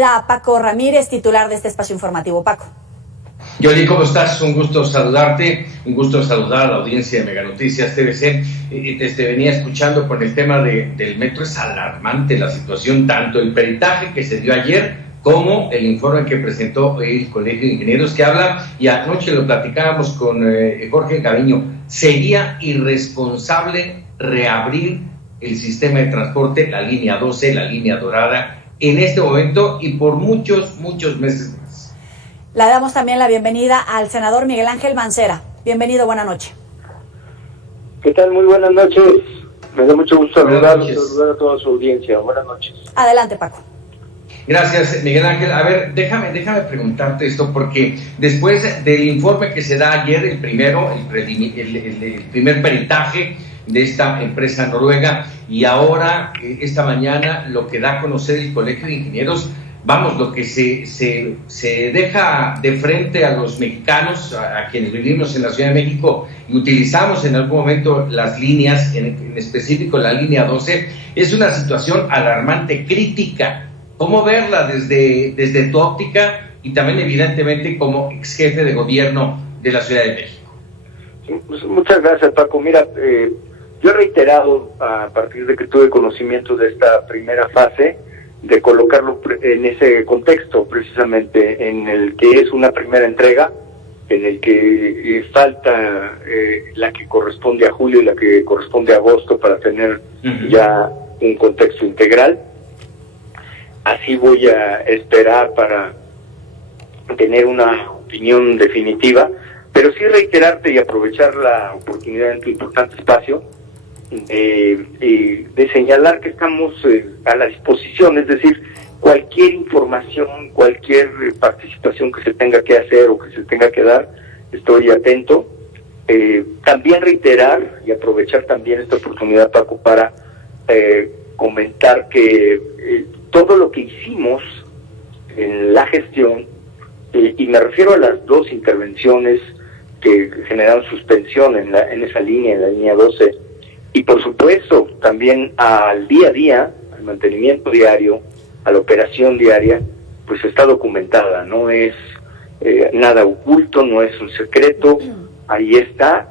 A Paco Ramírez, titular de este espacio informativo. Paco. Yoli, ¿cómo estás? Un gusto saludarte, un gusto saludar a la audiencia de Mega Noticias TVC. Te venía escuchando con el tema del metro. Es alarmante la situación, tanto el peritaje que se dio ayer como el informe que presentó el Colegio de Ingenieros, que habla, y anoche lo platicábamos con Jorge Gaviño, sería irresponsable reabrir el sistema de transporte, la línea 12, la línea dorada, en este momento y por muchos meses más. Le damos también la bienvenida al senador Miguel Ángel Mancera. Bienvenido, buenas noches. ¿Qué tal? Muy buenas noches. Me da mucho gusto saludar a toda su audiencia. Buenas noches. Adelante, Paco. Gracias, Miguel Ángel. A ver, déjame preguntarte esto, porque después del informe que se da ayer, el primer peritaje de esta empresa noruega, y ahora esta mañana lo que da a conocer el Colegio de Ingenieros, vamos, lo que se deja de frente a los mexicanos, a quienes vivimos en la Ciudad de México y utilizamos en algún momento las líneas, en específico la línea 12, es una situación alarmante, crítica. ¿Cómo verla desde tu óptica y también evidentemente como ex jefe de gobierno de la Ciudad de México? Pues muchas gracias, Paco. Mira, yo he reiterado a partir de que tuve conocimiento de esta primera fase, de colocarlo en ese contexto, precisamente en el que es una primera entrega, en el que falta la que corresponde a julio y la que corresponde a agosto para tener ya un contexto integral. Así voy a esperar para tener una opinión definitiva, pero sí reiterarte y aprovechar la oportunidad en tu importante espacio de señalar que estamos a la disposición, es decir, cualquier información, cualquier participación que se tenga que hacer o que se tenga que dar, estoy atento. También reiterar y aprovechar también esta oportunidad, Paco, para comentar que todo lo que hicimos en la gestión, y me refiero a las dos intervenciones que generaron suspensión en esa línea, en la línea 12, y por supuesto también al día a día, al mantenimiento diario, a la operación diaria, pues está documentada, no es nada oculto, no es un secreto, ahí está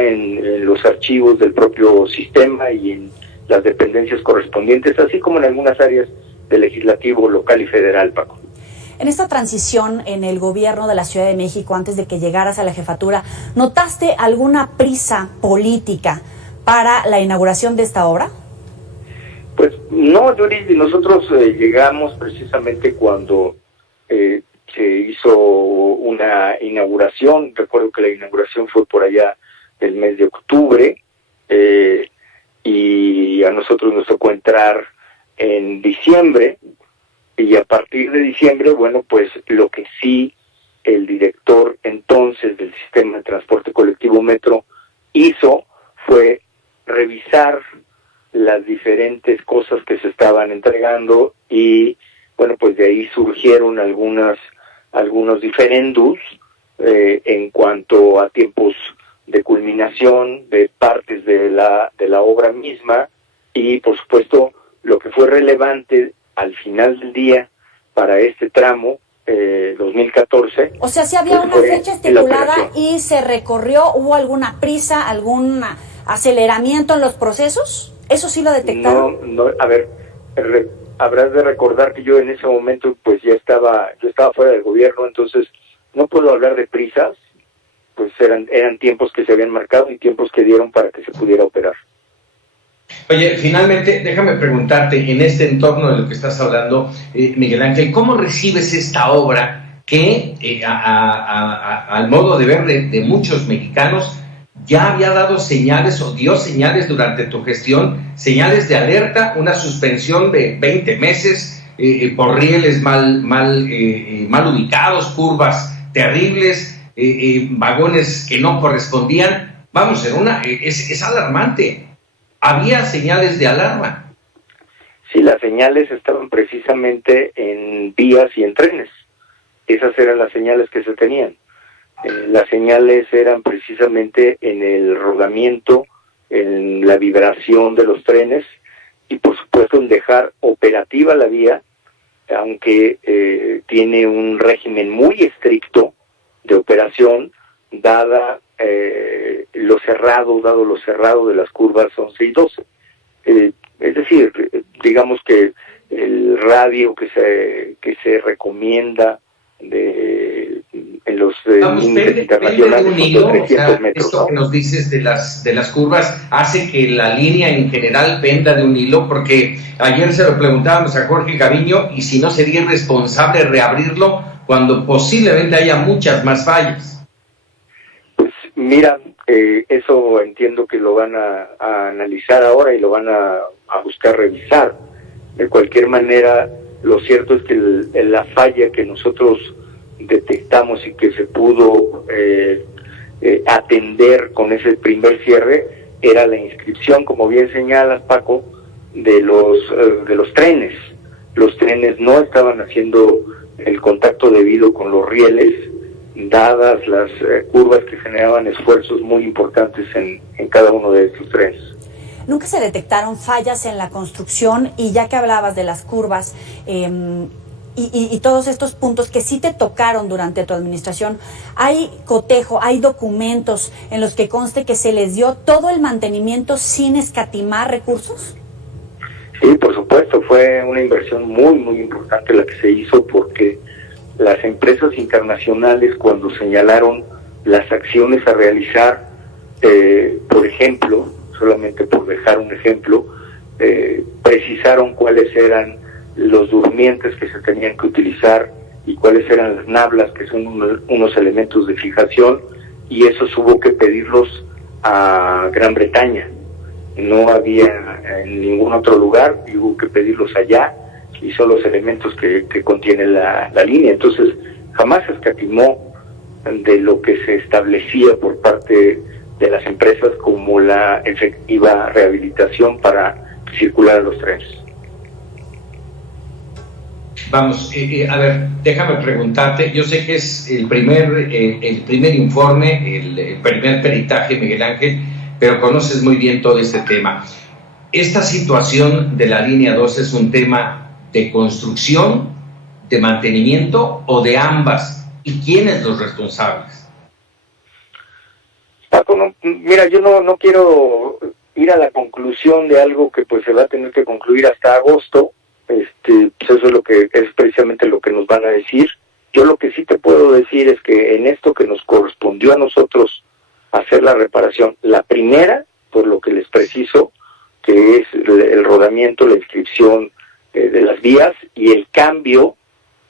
en los archivos del propio sistema y en las dependencias correspondientes, así como en algunas áreas del legislativo local y federal, Paco. En esta transición en el gobierno de la Ciudad de México, antes de que llegaras a la jefatura, ¿notaste alguna prisa política para la inauguración de esta obra? Pues no, Yuri, nosotros llegamos precisamente cuando se hizo una inauguración. Recuerdo que la inauguración fue por allá del mes de octubre, y a nosotros nos tocó entrar en diciembre, y a partir de diciembre, bueno, pues lo que sí el director entonces del sistema de transporte colectivo Metro hizo fue revisar las diferentes cosas que se estaban entregando, y bueno, pues de ahí surgieron algunos diferendos en cuanto a tiempos de culminación de partes de la obra misma, y por supuesto lo que fue relevante al final del día para este tramo 2014. O sea, si había una fecha estipulada y se recorrió, ¿hubo alguna prisa, algún aceleramiento en los procesos? ¿Eso sí lo detectaron? No, a ver, habrás de recordar que yo en ese momento pues yo estaba fuera del gobierno, entonces no puedo hablar de prisas, pues eran tiempos que se habían marcado y tiempos que dieron para que se pudiera operar. Oye, finalmente, déjame preguntarte, en este entorno de lo que estás hablando, Miguel Ángel, ¿cómo recibes esta obra que, al modo de ver de muchos mexicanos, ya había dado señales o dio señales durante tu gestión, señales de alerta, una suspensión de 20 meses por rieles mal ubicados, curvas terribles, vagones que no correspondían? Vamos, es alarmante. Había señales de alarma. Sí, las señales estaban precisamente en vías y en trenes. Esas eran las señales que se tenían. Las señales eran precisamente en el rodamiento, en la vibración de los trenes y por supuesto en dejar operativa la vía aunque tiene un régimen muy estricto de operación, dado lo cerrado de las curvas 11 y 12. Es decir, digamos que el radio que se recomienda en los límites internacionales de un hilo, 300 metros. Esto que nos dices de las curvas hace que la línea en general penda de un hilo, porque ayer se lo preguntábamos a Jorge Gaviño, y si no sería irresponsable reabrirlo cuando posiblemente haya muchas más fallas. Pues mira, eso entiendo que lo van a analizar ahora y lo van a buscar revisar. De cualquier manera, lo cierto es que la falla que nosotros detectamos y que se pudo atender con ese primer cierre era la inscripción, como bien señalas, Paco, de los trenes. Los trenes no estaban haciendo el contacto debido con los rieles, dadas las curvas que generaban esfuerzos muy importantes en cada uno de estos trenes. ¿Nunca se detectaron fallas en la construcción? Y ya que hablabas de las curvas y todos estos puntos que sí te tocaron durante tu administración, ¿hay cotejo, hay documentos en los que conste que se les dio todo el mantenimiento sin escatimar recursos? Sí, por supuesto, fue una inversión muy, muy importante la que se hizo, porque las empresas internacionales, cuando señalaron las acciones a realizar, por ejemplo, solamente por dejar un ejemplo, precisaron cuáles eran los durmientes que se tenían que utilizar y cuáles eran las nablas, que son unos elementos de fijación, y eso hubo que pedirlos a Gran Bretaña. No había en ningún otro lugar y hubo que pedirlos allá, y son los elementos que contiene la línea. Entonces, jamás se escatimó de lo que se establecía por parte de las empresas como la efectiva rehabilitación para circular los trenes. Vamos, a ver, déjame preguntarte, yo sé que es el primer informe, el primer peritaje, Miguel Ángel, pero conoces muy bien todo este tema. ¿Esta situación de la línea 2 es un tema de construcción, de mantenimiento o de ambas? ¿Y quiénes los responsables? Paco, mira, yo no quiero ir a la conclusión de algo que pues se va a tener que concluir hasta agosto. Pues eso es precisamente lo que nos van a decir. Yo lo que sí te puedo decir es que en esto que nos correspondió a nosotros hacer la reparación, la primera, por lo que les preciso, que es el rodamiento, la inscripción de las vías y el cambio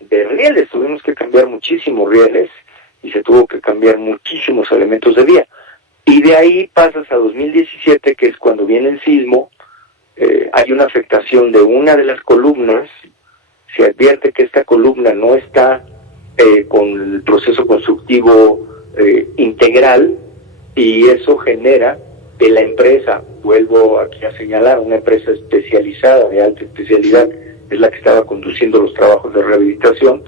de rieles. Tuvimos que cambiar muchísimos rieles y se tuvo que cambiar muchísimos elementos de vía. Y de ahí pasas a 2017, que es cuando viene el sismo. Hay una afectación de una de las columnas. Se advierte que esta columna no está con el proceso constructivo integral, y eso genera que la empresa, vuelvo aquí a señalar, una empresa especializada, de alta especialidad, es la que estaba conduciendo los trabajos de rehabilitación,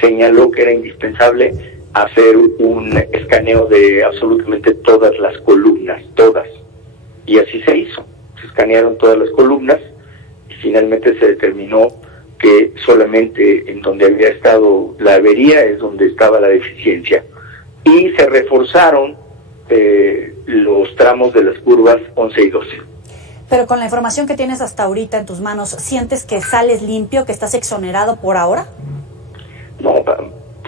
señaló que era indispensable hacer un escaneo de absolutamente todas las columnas, todas, y así se hizo. Se escanearon todas las columnas y finalmente se determinó que solamente en donde había estado la avería es donde estaba la deficiencia, y se reforzaron los tramos de las curvas 11 y 12. Pero con la información que tienes hasta ahorita en tus manos, ¿sientes que sales limpio, que estás exonerado por ahora? No,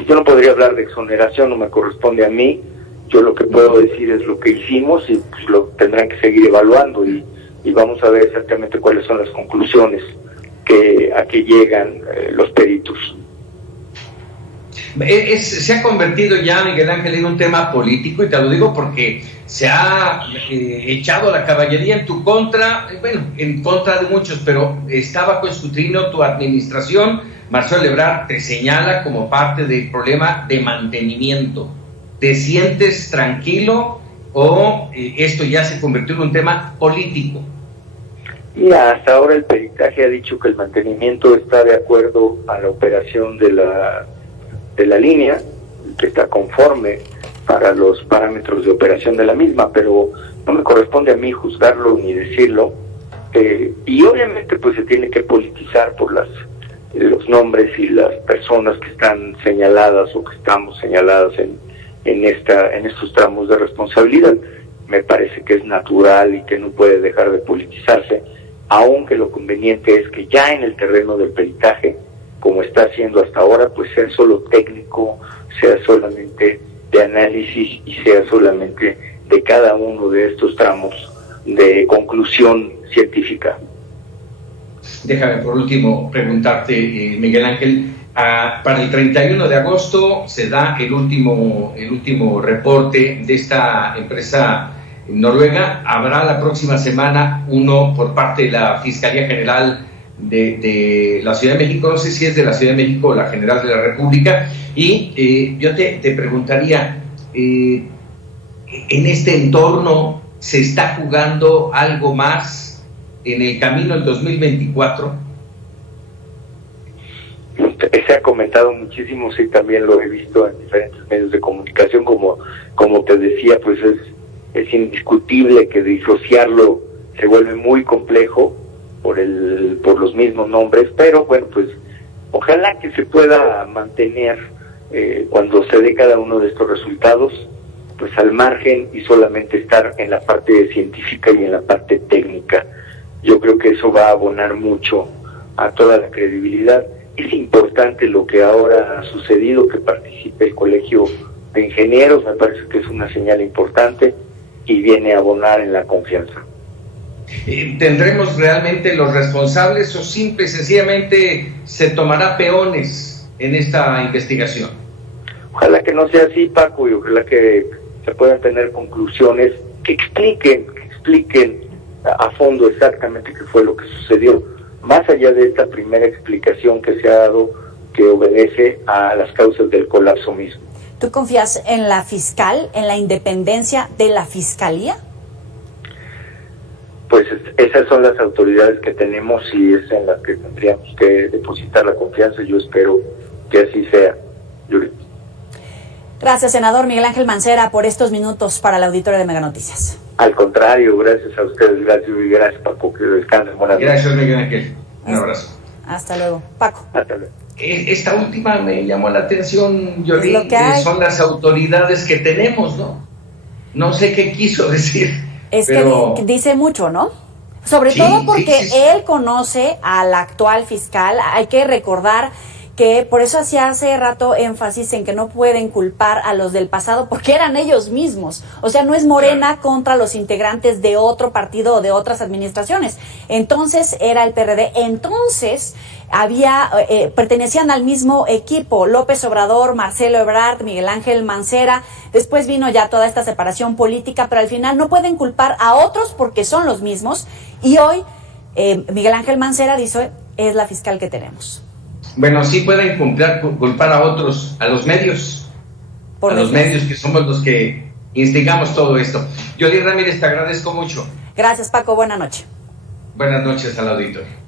yo no podría hablar de exoneración, no me corresponde a mí. Yo lo que puedo decir es lo que hicimos, y pues lo tendrán que seguir evaluando, y vamos a ver exactamente cuáles son las conclusiones a que llegan los peritos. Se ha convertido ya, Miguel Ángel, en un tema político, y te lo digo porque se ha echado la caballería en tu contra, bueno, en contra de muchos, pero está bajo escrutinio tu administración. Marcelo Ebrard te señala como parte del problema de mantenimiento. ¿Te sientes tranquilo o esto ya se convirtió en un tema político? Mira, hasta ahora el peritaje ha dicho que el mantenimiento está de acuerdo a la operación de la línea, que está conforme para los parámetros de operación de la misma, pero no me corresponde a mí juzgarlo ni decirlo, y obviamente pues se tiene que politizar por las los nombres y las personas que están señaladas o que estamos señaladas en estos tramos de responsabilidad. Me parece que es natural y que no puede dejar de politizarse, aunque lo conveniente es que ya en el terreno del peritaje, como está haciendo hasta ahora, pues sea solo técnico, sea solamente de análisis y sea solamente de cada uno de estos tramos de conclusión científica. Déjame por último preguntarte, Miguel Ángel, para el 31 de agosto se da el último reporte de esta empresa noruega. Habrá la próxima semana uno por parte de la Fiscalía General de la Ciudad de México, no sé si es de la Ciudad de México o la General de la República, y yo te preguntaría, en este entorno se está jugando algo más en el camino del 2024. Se ha comentado muchísimo, sí, también lo he visto en diferentes medios de comunicación, como te decía, pues es indiscutible que disociarlo se vuelve muy complejo por los mismos nombres, pero bueno, pues ojalá que se pueda mantener cuando se dé cada uno de estos resultados, pues al margen y solamente estar en la parte científica y en la parte técnica. Yo creo que eso va a abonar mucho a toda la credibilidad. Es importante lo que ahora ha sucedido, que participe el Colegio de Ingenieros, me parece que es una señal importante y viene a abonar en la confianza. ¿Tendremos realmente los responsables o simple y sencillamente se tomará peones en esta investigación? Ojalá que no sea así, Paco, y ojalá que se puedan tener conclusiones que expliquen a fondo exactamente qué fue lo que sucedió, más allá de esta primera explicación que se ha dado, que obedece a las causas del colapso mismo. ¿Tú confías en la fiscal, en la independencia de la fiscalía? Pues esas son las autoridades que tenemos y es en las que tendríamos que depositar la confianza. Yo espero que así sea, Yuri. Gracias, senador Miguel Ángel Mancera, por estos minutos para el auditorio de Mega Noticias. Al contrario, gracias a ustedes, gracias y gracias, Paco, que descansen. Buenas noches. Gracias, Miguel Ángel. Un abrazo. Hasta luego. Paco. Hasta luego. Esta última me llamó la atención, Yoli, lo que hay. Son las autoridades que tenemos, ¿no? No sé qué quiso decir. Es pero... que dice mucho, ¿no? Sobre todo porque él conoce al actual fiscal. Hay que recordar que por eso hacía hace rato énfasis en que no pueden culpar a los del pasado porque eran ellos mismos. O sea, no es Morena contra los integrantes de otro partido o de otras administraciones. Entonces era el PRD. Entonces pertenecían al mismo equipo, López Obrador, Marcelo Ebrard, Miguel Ángel Mancera. Después vino ya toda esta separación política, pero al final no pueden culpar a otros porque son los mismos. Y hoy Miguel Ángel Mancera dice, es la fiscal que tenemos. Bueno, sí pueden culpar a otros, a los medios, los medios que somos los que instigamos todo esto. Yoli Ramírez, te agradezco mucho. Gracias, Paco, buena noche. Buenas noches al auditorio.